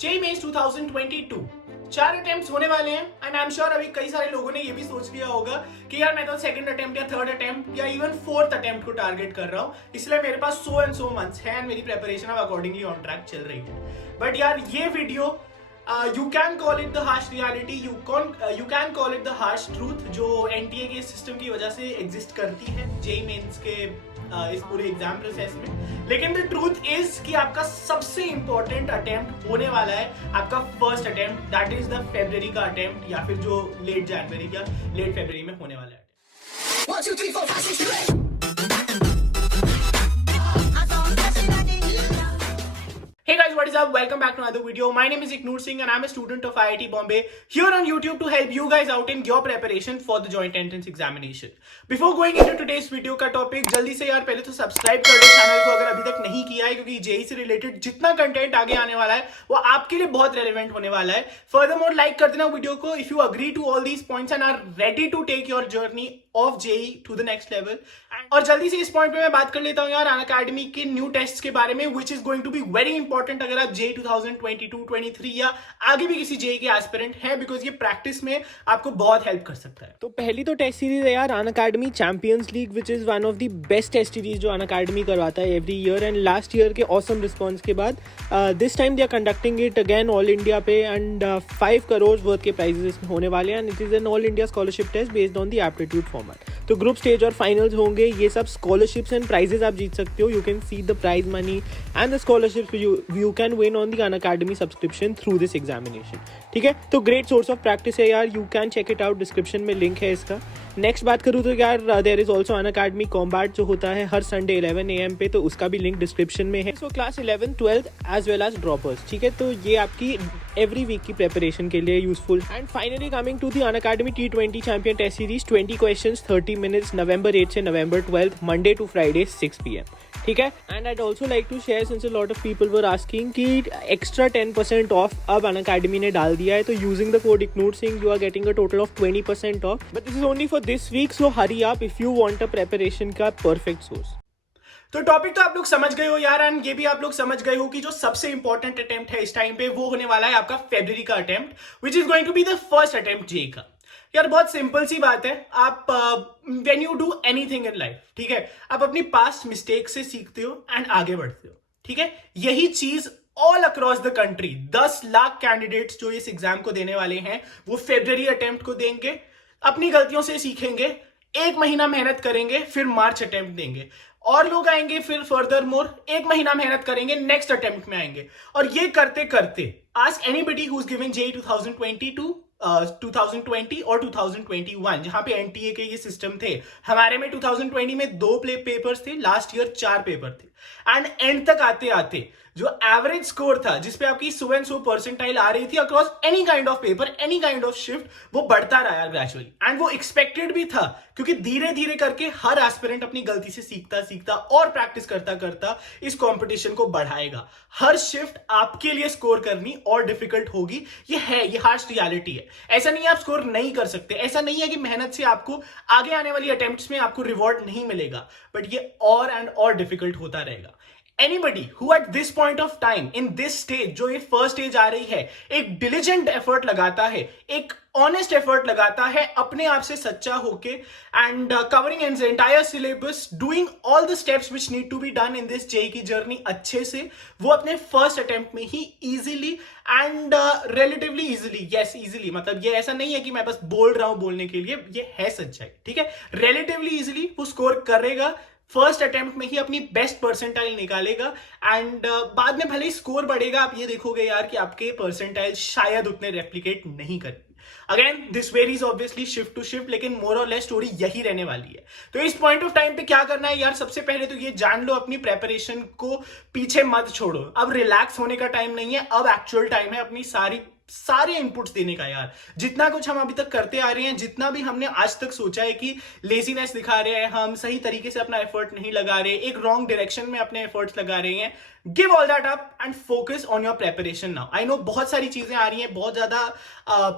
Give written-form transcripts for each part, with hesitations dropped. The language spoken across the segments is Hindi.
जेईई मेंस 2022 4 अटेम्प्ट्स होने वाले हैं एंड आई एम श्योर अभी कई सारे लोगों ने ये भी सोच लिया होगा कि यार मैं तो सेकंड अटेम्प्ट या थर्ड अटेम्प्ट या इवन फोर्थ अटेम्प्ट को टारगेट कर रहा हूँ, इसलिए मेरे पास सो एंड सो मंथ्स है एंड मेरी प्रिपरेशन अब अकॉर्डिंगली ऑन ट्रैक चल रही है। बट यार ये video you can call it the harsh reality, you can call it the harsh truth जो एनटीए के सिस्टम की वजह से एग्जिस्ट करती है जेईई मेंस के इस पूरे एग्जाम प्रोसेस में। लेकिन द ट्रूथ इज कि आपका सबसे इंपॉर्टेंट अटेम्प्ट होने वाला है आपका first attempt, that is the फरवरी का अटेम्प्ट या फिर जो लेट जनवरी या लेट फरवरी में होने वाला है। 1 2 3 4 5 6 7 Hey guys, what is up? Welcome back to another video. My name is Iknoor Singh and I'm a student of IIT Bombay here on YouTube to help you guys out in your preparation for the joint entrance examination. Before going into today's video का टॉपिक, जल्दी से यार पहले तो सब्सक्राइब कर लो चैनल को अगर अभी तक नहीं किया है, क्योंकि जेईई से रिलेटेड जितना कंटेंट आगे आने वाला है वो आपके लिए बहुत रेलेवेंट होने वाला है। फर्दरमोर लाइक कर देना वीडियो को if you agree to all these points and are ready to take your journey of JEE to the next level. और जल्दी से इस पॉइंट पे मैं बात कर लेता हूँ यार अनअकैडमी के न्यू टेस्ट के बारे में, which is going to be very important अगर आप जेईई 2022-23 या आगे भी किसी जेईई के एस्पिरेंट है, बिकॉज ये प्रैक्टिस में आपको बहुत हेल्प कर सकता है। तो पहली तो टेस्ट सीरीज है यार Unacademy champions league, which is one of the best test series जो अनअकैडमी करवाता है every year. And last year के ऑसम रिस्पॉन्स के बाद this time they are conducting it again all India पे एंड 5 करोड़ वर्थ के प्राइजेस इसमें होने वाले हैं। And it is an all India scholarship test based on the aptitude format. तो ग्रुप स्टेज और फाइनल्स होंगे, ये सब स्कॉलरशिप्स एंड प्राइजेस आप जीत सकते हो। You can see the prize money and the scholarships you can win on the Unacademy subscription through this examination. ठीक है, तो ग्रेट सोर्स ऑफ प्रैक्टिस है यार, you can check it out, description में लिंक है इसका। नेक्स्ट बात करूँ तो यार there is also Unacademy combat जो होता है हर संडे 11 AM पे, तो उसका भी लिंक डिस्क्रिप्शन में है। So class 11, 12 as well as droppers, ठीक है, तो ये आपकी एवरी वीक की प्रिपरेशन के लिए useful. And finally coming to the Unacademy T20 champion test series, 20 questions 30 minutes, November 8 से November 12, Monday to Friday 6 PM। ठीक है, and I'd also like to share since a lot of people were asking कि एक्स्ट्रा 10% ऑफ अब अनअकैडमी ने डाल दिया है, तो using the code ignore Singh you are getting a total of 20% off, but this is only for this week, so hurry up if you want a preparation का परफेक्ट सोर्स। तो टॉपिक तो आप लोग समझ गए हो यार, एंड ये भी आप लोग समझ गए हो कि जो सबसे इंपॉर्टेंट अटेम्प्ट है इस टाइम पे वो होने वाला है आपका फरवरी का attempt, which is going to be the first attempt JEE का। यार बहुत सिंपल सी बात है, आप when you do anything in life, ठीक है, आप अपनी पास्ट मिस्टेक से सीखते हो एंड आगे बढ़ते हो। ठीक है, यही चीज all across the country 10 lakh candidates जो इस एग्जाम को देने वाले हैं वो फरवरी अटेम्प्ट को देंगे, अपनी गलतियों से सीखेंगे, 1 महीना मेहनत करेंगे, फिर मार्च अटेम्प्ट देंगे। और लोग आएंगे फिर फर्दर मोर 1 महीना मेहनत करेंगे, नेक्स्ट अटेम्प्ट में आएंगे। और ये करते करते ask anybody who is given JEE 2020 और 2021 जहां पे एनटीए के ये सिस्टम थे। हमारे में 2020 में 2 पेपर्स थे, लास्ट ईयर 4 पेपर थे। एंड एंड तक आते आते जो एवरेज स्कोर था जिसपे आपकी 100 परसेंटाइल आ रही थी across any kind of paper, any kind of shift, वो बढ़ता रहा यार ग्रेजुअली। एंड वो एक्सपेक्टेड भी था, क्योंकि धीरे धीरे करके हर एस्पिरेंट अपनी गलती से सीखता सीखता और प्रैक्टिस करता करता इस कंपटीशन को बढ़ाएगा। हर शिफ्ट आपके लिए स्कोर करनी और डिफिकल्ट होगी, ये है, ये हार्श रियलिटी है। ऐसा नहीं है आप स्कोर नहीं कर सकते, ऐसा नहीं है कि मेहनत से आपको आगे आने वाली अटेम्प्ट्स में आपको रिवॉर्ड नहीं मिलेगा, बट ये और एंड और डिफिकल्ट होता रहेगा। Anybody who at this point of time in this stage, जो ये फर्स्ट स्टेज आ रही है, एक डिलिजेंट एफर्ट लगाता है, एक ऑनेस्ट एफर्ट लगाता है, अपने आप से सच्चा होके and covering in entire syllabus, doing all the steps which need to be done in this JEE की जर्नी अच्छे से, वो अपने फर्स्ट अटेम्प्ट में ही easily and relatively easily, yes easily, मतलब ये ऐसा नहीं है कि मैं बस बोल रहा हूं बोलने के लिए, ये है सच्चाई। ठीक है, रिलेटिवली इजीली वो स्कोर करेगा, फर्स्ट अटेम्प्ट में ही अपनी बेस्ट परसेंटाइल निकालेगा एंड बाद में भले ही स्कोर बढ़ेगा, आप ये देखोगे यार कि आपके परसेंटाइल शायद उतने रेप्लिकेट नहीं करेंगे। Again this varies obviously shift to shift, लेकिन मोर और लेस स्टोरी यही रहने वाली है। तो इस पॉइंट ऑफ टाइम पे क्या करना है यार, सबसे पहले तो ये जान लो अपनी प्रेपरेशन को पीछे मत छोड़ो। अब रिलैक्स होने का टाइम नहीं है, अब एक्चुअल टाइम है अपनी सारे इनपुट्स देने का यार। जितना कुछ हम अभी तक करते आ रहे हैं, जितना भी हमने आज तक सोचा है कि लेजीनेस दिखा रहे हैं, हम सही तरीके से अपना एफर्ट नहीं लगा रहे, एक रॉन्ग डायरेक्शन में अपने एफर्ट्स लगा रहे हैं, give all that up and focus on your preparation now. I know बहुत सारी चीजें आ रही हैं, बहुत ज्यादा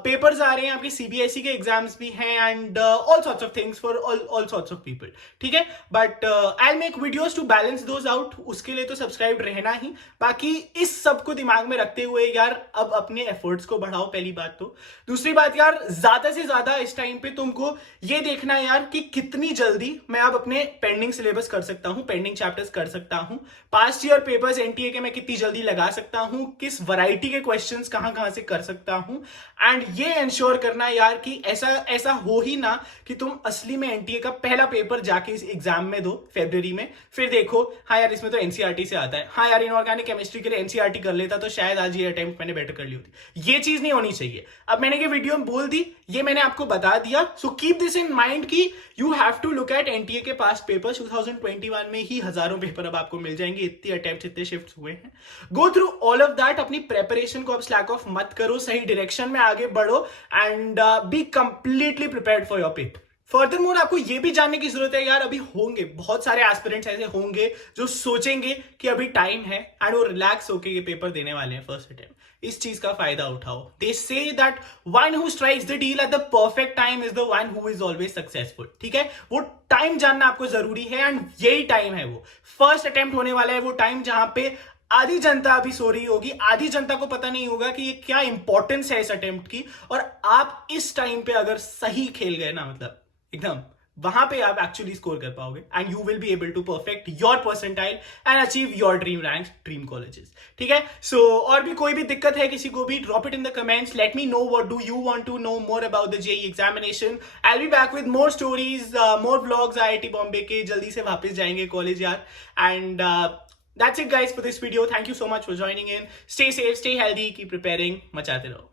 पेपर्स आ रहे हैं, आपके सीबीएसई के एग्जाम्स भी हैं and all sorts of things for all sorts of people. ठीक है, but I make videos to balance those out. उसके लिए तो सब्सक्राइब रहना ही. बाकी इस सब को दिमाग में रखते हुए यार अब अपने एफर्ट्स को बढ़ाओ, पहली बात तो. दूसरी बात यार, ज्यादा से ज्यादा इस टाइम पे तुमको ये देखना है यार कि कितनी जल्दी मैं अब अपने पेंडिंग सिलेबस कर सकता हूं, पेंडिंग चैप्टर्स कर सकता हूं, पास्ट ईयर पेपर्स एनटीए के मैं कितनी जल्दी लगा सकता हूं, किस वैरायटी के क्वेश्चंस कहां कहां से कर सकता हूं. एंड ये इंश्योर करना यार कि ऐसा हो ही ना कि तुम असली में एनटीए का पहला पेपर जाके इस एग्जाम में दो फरवरी में, फिर देखो हाँ यार इसमें तो एनसीईआरटी से आता है, हाँ यार इनऑर्गेनिक केमिस्ट्री के लिए एनसीईआरटी कर लेता तो शायद आज ये अटेम्प्ट मैंने बेटर कर ली होती. ये चीज नहीं होनी चाहिए. अब मैंने ये वीडियो में बोल दी, ये मैंने आपको बता दिया. So keep this in mind कि you have to look at NTA के पास्ट पेपर्स. 2021 में ही हजारों पेपर अब आपको मिल जाएंगे, इतने अटेम्प्ट इतने शिफ्ट हुए हैं. Go through all of that. अपनी प्रेपरेशन को अब स्लैक ऑफ मत करो, सही डायरेक्शन में आगे बढ़ो and be completely prepared for your paper. Furthermore आपको ये भी जानने की जरूरत है यार, अभी होंगे बहुत सारे एस्पिरेंट्स ऐसे होंगे जो सोचेंगे कि अभी टाइम है एंड वो रिलैक्स होके ये पेपर देने वाले हैं फर्स्ट अटेम्प्ट. इस चीज का फायदा उठाओ. They say that one who strikes the deal at the perfect time is the one who is always successful. ठीक है, वो टाइम जानना आपको जरूरी है एंड यही टाइम है, वो फर्स्ट अटेम्प्ट होने वाला है. वो टाइम जहां पे आधी जनता अभी सो रही होगी, आधी जनता को पता नहीं होगा कि ये क्या इंपॉर्टेंस है इस अटेम्प्ट की. और आप इस टाइम पे अगर सही खेल गए ना, मतलब एकदम वहां पे आप एक्चुअली स्कोर कर पाओगे and you will be able to perfect your percentile and achieve your dream rank, dream colleges. ठीक है, सो और भी कोई भी दिक्कत है किसी को भी, drop it in the comments. Let me know what do you want to know more about the JEE examination. I will be back with more stories, more vlogs. IIT Bombay के जल्दी से वापस जाएंगे कॉलेज यार. And that's it guys for this video. Thank you so much for joining in. Stay safe, stay healthy, keep preparing. मचाते रहो.